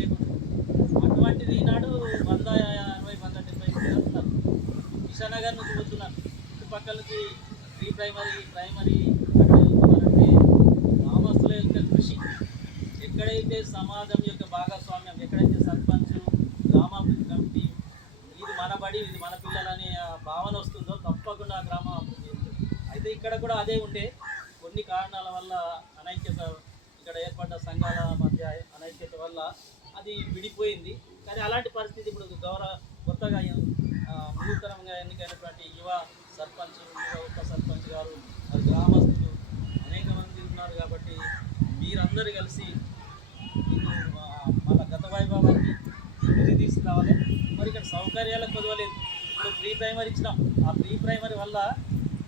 లేకుండా అటువంటిది ఈనాడు 160 170 వెళ్తున్నారు. కిషానగర్ నుంచి పోతున్నారు, చుట్టుపక్కలకి ప్రైమరీ అక్కడ వెళ్తున్నారంటే గ్రామస్తుల యొక్క కృషి, ఎక్కడైతే సమాజం యొక్క భాగస్వామ్యం, ఎక్కడైతే సర్పంచ్ గ్రామాభివృద్ధి కమిటీ ఇది మన బడి ఇది మన పిల్లలనే భావన వస్తుందో తప్పకుండా ఆ గ్రామం అభివృద్ధి చేస్తుంది. అయితే ఇక్కడ కూడా అదే ఉండే కొన్ని కారణాల వల్ల అనైక్యత, ఇక్కడ ఏర్పడ్డ సంఘాల మధ్య అనైక్యత వల్ల అది విడిపోయింది. కానీ అలాంటి పరిస్థితి ఇప్పుడు కొత్తగా నూతనంగా ఎన్నికైనటువంటి యువ సర్పంచ్, యువ ఉప సర్పంచ్ గారు, మరి గ్రామస్తులు అనేక మంది ఉన్నారు. కాబట్టి మీరందరూ కలిసి మన గత వైభవాన్ని తిరిగి తీసుకురావాలి. మరి ఇక్కడ సౌకర్యాలకు కొదవలేదు. ఇప్పుడు ప్రీ ప్రైమరీ ఇచ్చినాం, ఆ ప్రీ ప్రైమరీ వల్ల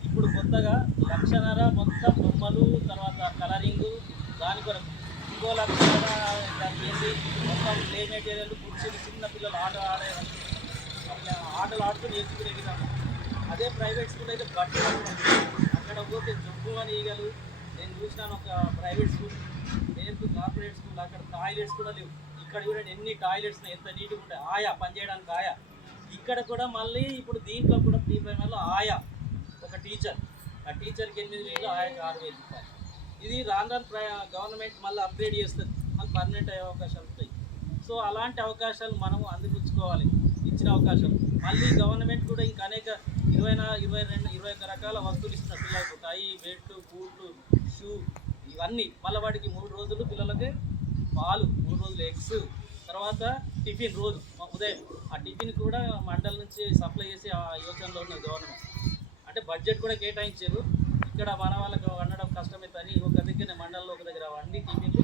ఇప్పుడు కొత్తగా 1,00,000 మొత్తం బొమ్మలు, తర్వాత కలరింగు, దాని కొరకు ఇంకో 1,00,000 దానికి ఏంటి మొత్తం ప్లే మెటీరియల్, కుర్చీలు, చిన్న పిల్లలు ఆటలు ఆడుతూ నేర్చుకునేవిధాము. అదే ప్రైవేట్ స్కూల్ అయితే బట్టి అక్కడ పోతే జబ్బు అని ఈగలు. నేను చూసినాను ఒక ప్రైవేట్ స్కూల్, నేర్పు కార్పొరేట్ స్కూల్, అక్కడ టాయిలెట్స్ కూడా లేవు. ఇక్కడ చూడండి ఎన్ని టాయిలెట్స్ ఎంత నీట్గా ఉంటాయి, ఆయా పనిచేయడానికి ఆయా. ఇక్కడ కూడా మళ్ళీ ఇప్పుడు దీంట్లో కూడా ప్రీ ప్రైమరీలో ఆయా ఒక టీచర్, ఆ టీచర్కి 8,000, ఆయాకి 6,000 రూపాయలు. ఇది రాను గవర్నమెంట్ మళ్ళీ అప్గ్రేడ్ చేస్తుంది, మళ్ళీ పర్మనెంట్ అయ్యే అవకాశాలు ఉంటాయి. సో అలాంటి అవకాశాలు మనం అందిపుచ్చుకోవాలి, ఇచ్చిన అవకాశాలు. మళ్ళీ గవర్నమెంట్ కూడా ఇంకా అనేక 21 రకాల వస్తువులు ఇస్తున్నారు పిల్లలకు, టై, బెల్ట్, బూట్లు, షూ, ఇవన్నీ. మళ్ళీ వాటికి 3 రోజులు పిల్లలకి పాలు, 3 రోజులు ఎగ్స్, తర్వాత టిఫిన్ రోజు ఉదయం. ఆ టిఫిన్ కూడా మండల నుంచి సప్లై చేసి ఆ యోచనలో ఉన్నది గవర్నమెంట్. అంటే బడ్జెట్ కూడా కేటాయించారు. ఇక్కడ మన వాళ్ళకి వండడం కష్టమవుతుంది, ఒక దగ్గర మండలంలో ఒక దగ్గర వండి టిఫిన్లు